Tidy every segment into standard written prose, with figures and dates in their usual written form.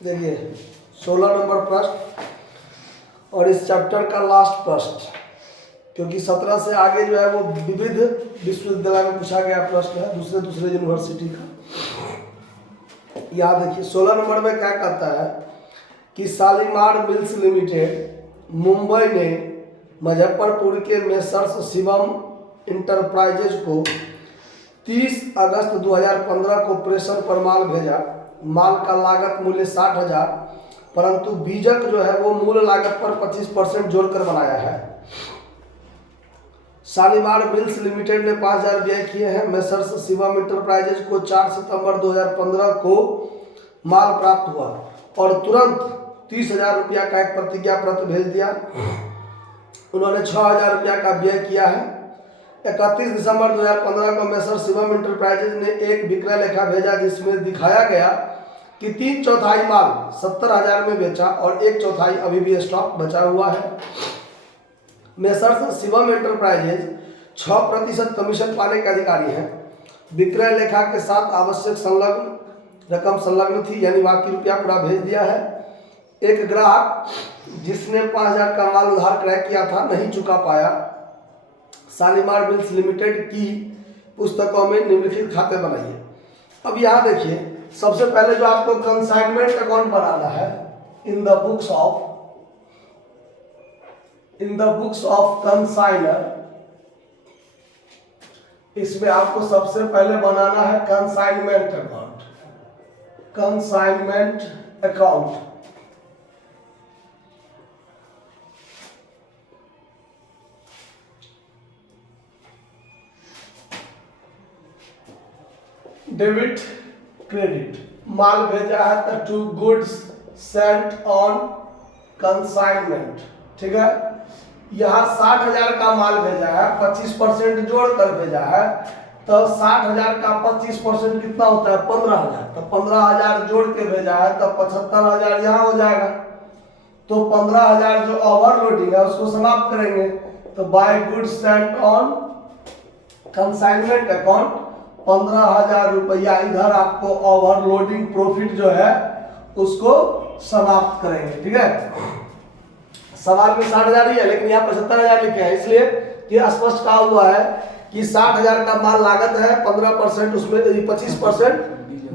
देखिए 16 नंबर प्रश्न और इस चैप्टर का लास्ट प्रश्न, क्योंकि 17 से आगे जो है वो विविध विश्वविद्यालय में पूछा गया प्रश्न है, दूसरे यूनिवर्सिटी का। यहाँ देखिए 16 नंबर में क्या कहता है कि शालीमार मिल्स लिमिटेड मुंबई ने मुजफ्फरपुर के मेसर्स शिवम इंटरप्राइजेज को 30 अगस्त 2015 को प्रेषण पर माल भेजा। माल का लागत मूल्य 60,000, परंतु बीजक जो है वो मूल लागत पर 25% जोड़कर बनाया है। शालीमार मिल्स लिमिटेड ने 5,000 व्यय किए हैं। मेसर्स शिवम इंटरप्राइजेज को 4 सितंबर 2015 को माल प्राप्त हुआ और तुरंत 30,000 रुपया का एक प्रतिज्ञा पत्र भेज दिया। उन्होंने 6,000 रुपया का व्यय किया है। 31 दिसंबर 2015 को मेसर शिवम इंटरप्राइजेज ने एक विक्रय लेखा भेजा, जिसमें दिखाया गया कि 3/4 माल 70,000 में बेचा और 1/4 अभी भी स्टॉक बचा हुआ है। मेसर्स शिवम इंटरप्राइजेज 6% कमीशन पाने के अधिकारी हैं। विक्रय लेखा के साथ आवश्यक रकम संलग्न थी, यानी बाकी रुपया पूरा भेज दिया है। एक ग्राहक जिसने 5,000 का माल उधार क्रय किया था नहीं चुका पाया। शालीमार मिल्स लिमिटेड की पुस्तकों में निम्नलिखित खाते बनाइए। अब यहाँ देखिए, सबसे पहले जो आपको कंसाइनमेंट अकाउंट बनाना है in the books of consignor, इसमें आपको सबसे पहले बनाना है कंसाइनमेंट अकाउंट। डेबिट क्रेडिट, माल भेजा है तो to goods sent on consignment, ठीक है। यहाँ 60,000 का माल भेजा है, 25% जोड़कर भेजा है, तो 60,000 का 25% कितना होता है 15,000, तो 15,000 जोड़ के भेजा है तो 75,000 यहाँ हो जाएगा। तो 15,000 जो ओवरलोडिंग है उसको समाप्त करेंगे, तो by goods sent on consignment account 15,000 रुपया इधर आपको ओवरलोडिंग प्रॉफिट जो है उसको समाप्त करेंगे, ठीक है। सवाल में 60,000 ही है, लेकिन यहाँ 75,000 लिखे हैं, इसलिए ये स्पष्ट कहा हुआ है कि 60,000 का माल लागत है, 15% उसमें 25%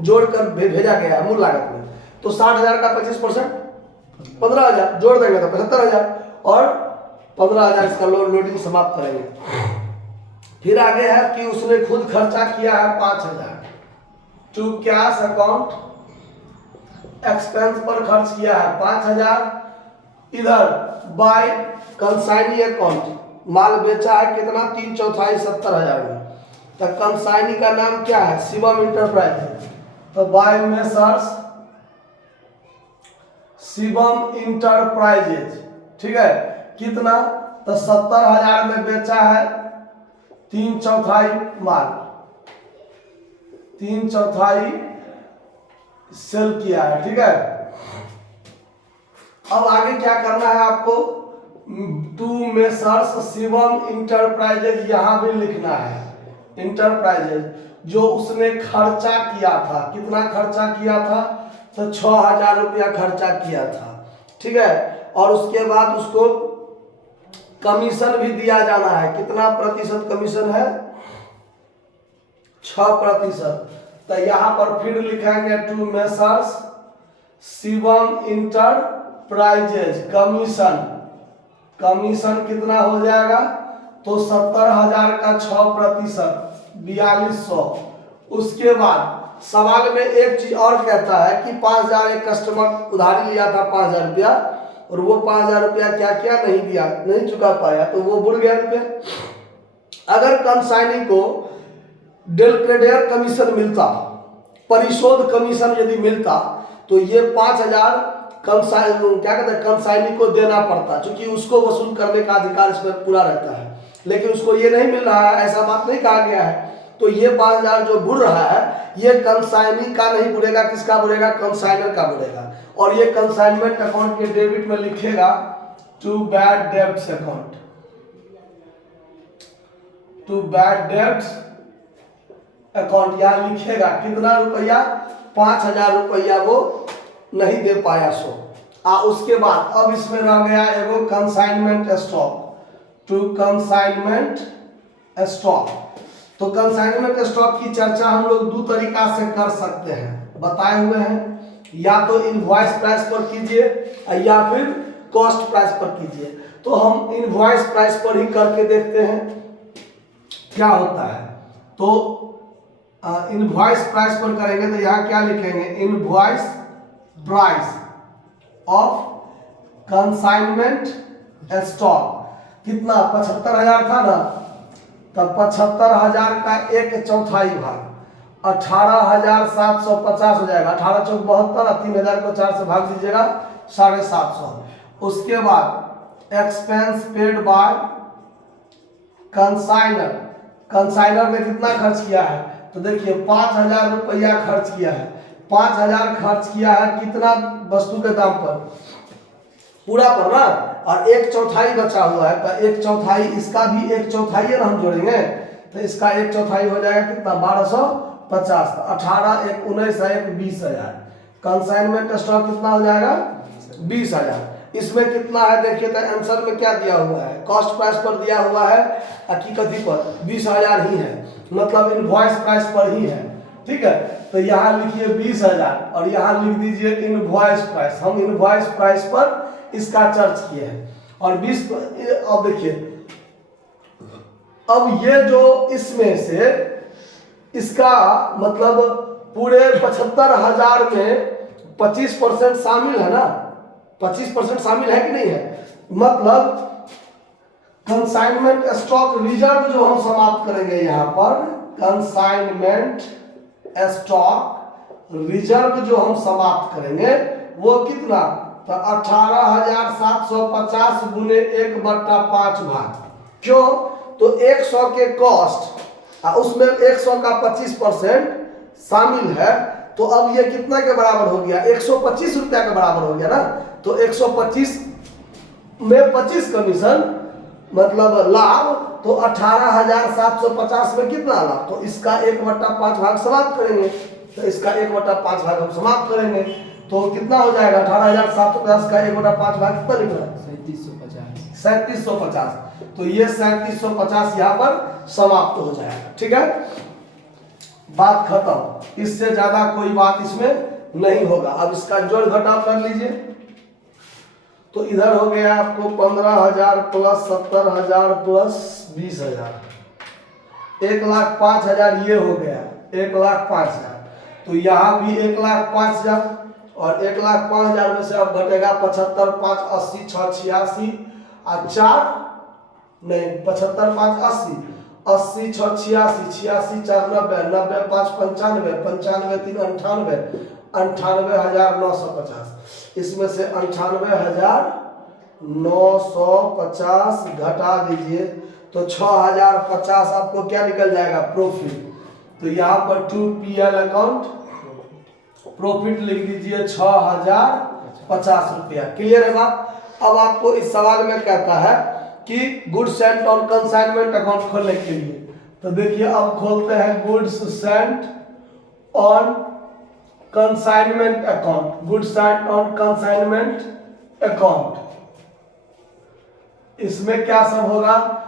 जोड़कर भेजा गया है मूल लागत में। तो 60,000 का 25% 15,000 जोड़ देंगे तो 75,000 और 15,000 इसका लोडिंग समाप्त करेंगे। फिर आगे है कि उसने खुद खर्चा किया है 5,000 टू कैश अकाउंट, एक्सपेंस पर खर्च किया है 5,000। इधर बाय कंसाइनी अकाउंट माल बेचा है कितना 3/4 70,000 में, तो कंसाइनी का नाम क्या है शिवम इंटरप्राइजेज, तो बाय मेसर्स शिवम इंटरप्राइजेज, ठीक है। कितना, तो 70,000 में बेचा है 3/4 माल, 3/4 सेल किया है, ठीक है। अब आगे क्या करना है आपको, टू मेसर्स शिवम इंटरप्राइजेज यहाँ भी लिखना है। इंटरप्राइजेज जो उसने खर्चा किया था, कितना खर्चा किया था, तो 6,000 रुपया खर्चा किया था, ठीक है। और उसके बाद उसको कमीशन भी दिया जाना है, कितना प्रतिशत कमीशन है 6%। तो यहाँ पर फिर लिखेंगे to messrs Shivam enterprises commission कितना हो जाएगा, तो 70,000 का 6% 4,200। उसके बाद सवाल में एक चीज और कहता है कि 5,000 एक कस्टमर उधारी लिया था 5,000 रुपया, और वो 5,000 रुपया क्या किया नहीं दिया, नहीं चुका पाया, तो वो बुड़ गया रुपया। अगर कंसाइनी को डेलक्रेडियर कमीशन मिलता, परिशोध कमीशन यदि मिलता, तो ये 5,000 कंसाइनी को देना पड़ता, क्योंकि उसको वसूल करने का अधिकार इसमें पूरा रहता है। लेकिन उसको ये नहीं मिल रहा है, ऐसा बात नहीं कहा गया है, तो ये 5,000 जो बुड़ रहा है ये कंसाइनी का नहीं बुड़ेगा, किसका बुड़ेगा, कंसाइनर का बुड़ेगा। और ये कंसाइनमेंट अकाउंट के डेबिट में लिखेगा to bad debts account, to bad debts account यहाँ लिखेगा कितना रुपया 5,000 रुपया वो नहीं दे पाया सो। उसके बाद अब इसमें रह गया एगो consignment stock, to consignment stock. तो कंसाइनमेंट स्टॉक की चर्चा हम लोग दो तरीका से कर सकते हैं, बताए हुए हैं, या तो इनवॉइस प्राइस पर कीजिए या फिर कॉस्ट प्राइस पर कीजिए। तो हम इनवॉइस प्राइस पर ही करके देखते हैं क्या होता है। तो इनवॉइस प्राइस पर करेंगे तो यहाँ क्या लिखेंगे, invoice price of consignment stock. कितना, 75,000 था ना, तब 75,000 का 1/4 भाग 18,750 हो जाएगा। 18 चौक 72 और 3,000 को 4 से भाग दीजिएगा 750। उसके बाद expense paid by consignor. Consignor ने कितना खर्च किया है, तो देखिए 5,000 रुपया खर्च किया है। 5,000 खर्च किया है कितना, वस्तु के दाम पर, पूरा पर ना, और 1/4 बचा हुआ है, तो 1/4 इसका भी 1/4 है ना, हम जोड़ेंगे तो इसका 1/4 हो जाएगा कितना, 1250। 18 1 19 1 20,000। कंसाइनमेंट स्टॉक कितना हो जाएगा, 20,000। इसमें कितना है देखिए, तो आंसर में क्या दिया हुआ है, कॉस्ट प्राइस पर दिया हुआ है, हकीकती पर 20,000 ही है, मतलब इनवॉइस प्राइस पर ही है। ठीक है, तो यहाँ लिखिए 20,000 और यहाँ लिख दीजिए इनवॉइस प्राइस। हम इनवॉइस प्राइस पर इसका चर्च किए हैं। और 20, अब देखिए, अब ये जो इसमें से इसका मतलब पूरे 75,000 में 25% शामिल है ना, 25% शामिल है कि नहीं है, मतलब कंसाइनमेंट स्टॉक रिजर्व जो हम समाप्त करेंगे यहाँ पर, कंसाइनमेंट स्टॉक रिजर्व जो हम समाप्त करेंगे वो कितना, तो 18,750 गुने 1/5 भाग। क्यों, तो 100 के कॉस्ट उसमें 100 का 25% शामिल है, तो अब ये कितना के बराबर हो गया, 125 रुपया के बराबर हो गया ना। तो 125 में 25 कमीशन मतलब लाभ, तो 18,750 में कितना लाभ, तो इसका 1/5 भाग समाप्त करेंगे। तो इसका 1/5 भाग हम समाप्त करेंगे, तो कितना हो जाएगा, 18,750 का 1/5 भाग कितना निकला, 3750। तो ये 3750 यहाँ पर समाप्त हो जाएगा। ठीक है, बात खत्म, इससे ज्यादा कोई बात इसमें नहीं होगा। अब इसका जोड़ घटाव कर लीजिए, तो इधर हो गया आपको 15,000 प्लस 70,000 प्लस 20,000, 1,05,000 ये हो गया, 1,05,000। तो यहाँ भी 1,05,000 और 1,05,000 में से अब घटेगा 75 5 80 6 86 और 4 नहीं 75 5 80 80 6 86 86 4 90 90 5 95 95 3 98 98,950। इसमें से 98,950 घटा दीजिए तो 6,050 आपको क्या निकल जाएगा, प्रॉफिट। तो यहाँ पर 2PL अकाउंट प्रॉफिट लिख दीजिए 6,050 रुपया। क्लियर है बात। अब आपको इस सवाल में कहता है कि goods sent on consignment account खोलने के लिए, तो देखिए अब खोलते हैं goods sent on consignment account, goods sent on consignment account. इसमें क्या सब होगा,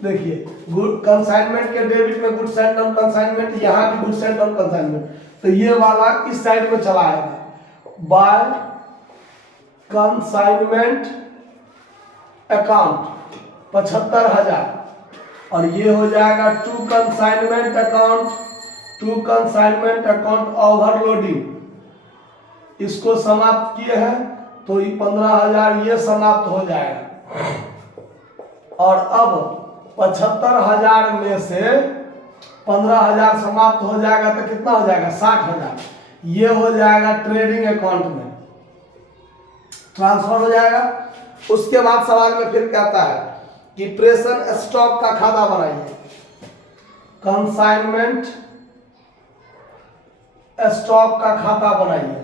देखिए गुड कंसाइनमेंट के डेबिट में गुड सेंट ऑन कंसाइनमेंट, यहाँ भी गुड सेंट ऑन कंसाइनमेंट, तो ये वाला इस साइड में चला आएगा बाय कंसाइनमेंट अकाउंट 75,000 और ये हो जाएगा to consignment account, to consignment account overloading. इसको समाप्त किए हैं तो ये 15,000 ये समाप्त हो जाएगा। और अब 75,000 में से 15,000 समाप्त हो जाएगा तो कितना हो जाएगा, 60,000। ये हो जाएगा ट्रेडिंग अकाउंट में ट्रांसफर हो जाएगा। उसके बाद सवाल में फिर कहता है कि प्रेषण स्टॉक का खाता बनाइए, कंसाइनमेंट स्टॉक का खाता बनाइए।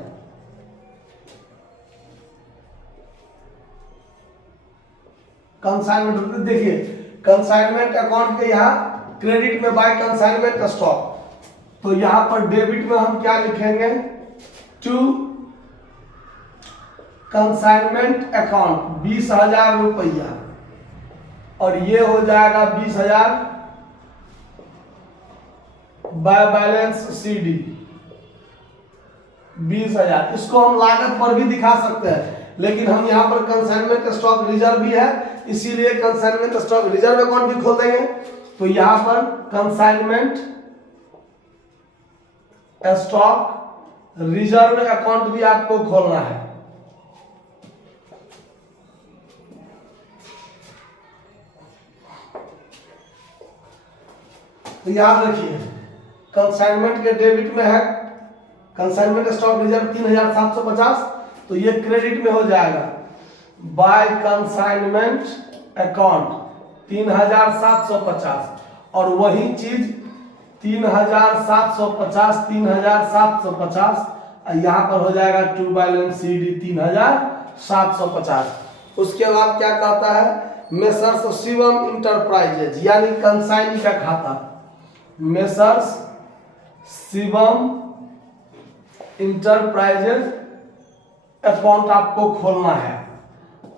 कंसाइनमेंट देखिए, कंसाइनमेंट अकाउंट के यहाँ क्रेडिट में बाय कंसाइनमेंट स्टॉक, तो यहां पर डेबिट में हम क्या लिखेंगे, टू कंसाइनमेंट अकाउंट 20,000 रुपया, और ये हो जाएगा 20,000 बाय बैलेंस CD 20,000। इसको हम लागत पर भी दिखा सकते हैं, लेकिन हम यहाँ पर कंसाइनमेंट स्टॉक रिजर्व भी है, इसीलिए कंसाइनमेंट स्टॉक रिजर्व अकाउंट भी खोल देंगे। तो यहाँ पर कंसाइनमेंट स्टॉक रिजर्व अकाउंट भी आपको खोलना है। तो याद रखिए, कंसाइनमेंट के डेबिट में है कंसाइनमेंट स्टॉक रिजर्व 3,750, तो ये क्रेडिट में हो जाएगा बाय कंसाइनमेंट अकाउंट 3,750, और वही चीज 3,750 यहाँ पर हो जाएगा टू बैलेंस CD 3,750। उसके बाद क्या कहता है, मेसर्स शिवम इंटरप्राइजेज यानी कंसाइनी का खाता, मेसर्स शिवम इंटरप्राइजेज अकाउंट आपको खोलना है।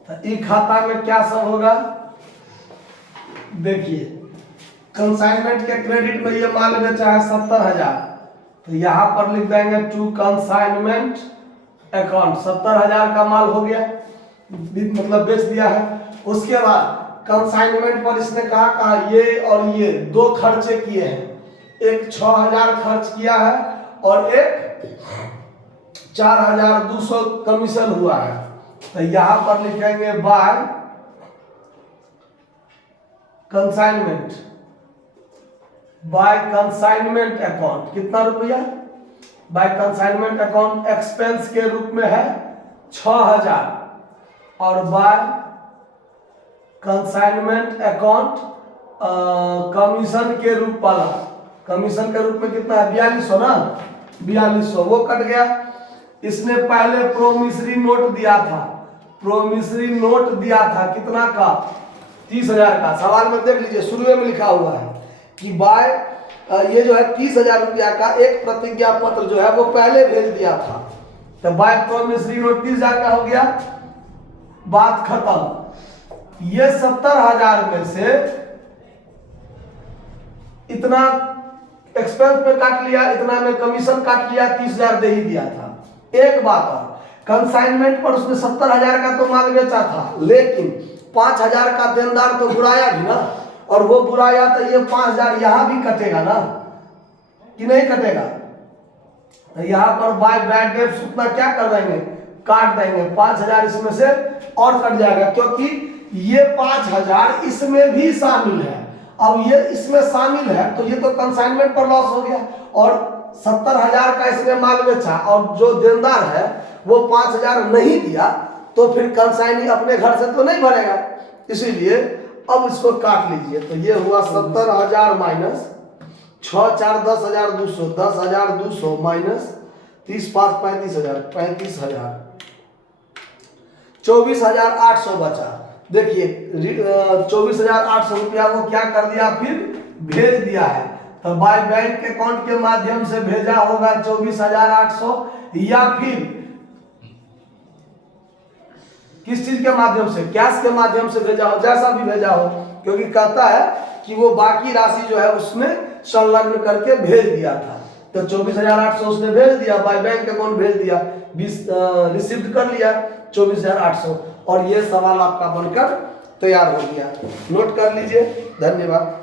तो इस खाता में क्या सब होगा, देखिए कंसाइनमेंट के क्रेडिट में ये माल बेचा है 70,000, तो यहाँ पर लिख देंगे टू कंसाइनमेंट अकाउंट 70,000 का माल हो गया, मतलब बेच दिया है। उसके बाद कंसाइनमेंट पर इसने कहा ये और ये दो खर्चे किए हैं, एक 6,000 खर्च किया है और एक 4,200 कमीशन हुआ है। तो यहां पर लिखेंगे बाय कंसाइनमेंट अकाउंट कितना रुपया, बाय कंसाइनमेंट अकाउंट एक्सपेंस के रूप में है 6,000, और बाय कंसाइनमेंट अकाउंट कमीशन के रूप वाला, कमीशन के रूप में कितना है 4200 ना, 4200 वो कट गया। इसने पहले प्रोमिसरी नोट दिया था, प्रोमिसरी नोट दिया था कितना का, 30,000 का। सवाल में देख लीजिए शुरू में लिखा हुआ है कि बाय ये जो है 30,000 रुपया का एक प्रतिज्ञा पत्र जो है वो पहले भेज दिया था, तो बाय प्रोमिसरी नोट 30,000 का हो गया, बात खत्म। ये 70,000 में से इतना एक्सपेंस में काट लिया, इतना में कमीशन काट लिया, 30,000 दे ही दिया था। एक बात और, कंसाइनमेंट पर उसने 70,000 का तो माल बेचा था, लेकिन 5,000 का देनदार तो बुराया भी ना, और वो बुराया तो ये 5,000 यहां भी कटेगा ना, कि नहीं कटेगा। तो यहां पर बाय बैड डेब्ट्स उतना क्या कर देंगे, काट देंगे, 5,000 इसमें से और कट जाएगा, क्योंकि ये 5,000 इसमें भी शामिल है। अब ये इसमें शामिल है तो ये तो कंसाइनमेंट पर लॉस हो गया, और 70,000 का इसमें माल बेचा और जो देनदार है वो 5,000 नहीं दिया, तो फिर कंसाइनी अपने घर से तो नहीं भरेगा, इसीलिए अब इसको काट लीजिए। तो ये हुआ 70,000 माइनस 6 4 10,200, 10,200 माइनस 30 5 35,000, 35,000, 24,800 बचा। देखिए 24,800 रुपया वो क्या कर दिया, फिर भेज दिया है। तो बाय बैंक अकाउंट के माध्यम से भेजा होगा 24,800, या फिर किस चीज के माध्यम से, कैश के माध्यम से भेजा हो, जैसा भी भेजा हो, क्योंकि कहता है कि वो बाकी राशि जो है उसमें संलग्न करके भेज दिया था। तो 24,800 उसने भेज दिया, बाय बैंक अकाउंट भेज दिया, 20 रिसीव्ड कर लिया 24,800, और ये सवाल आपका बनकर तैयार हो गया। नोट कर लीजिए। धन्यवाद।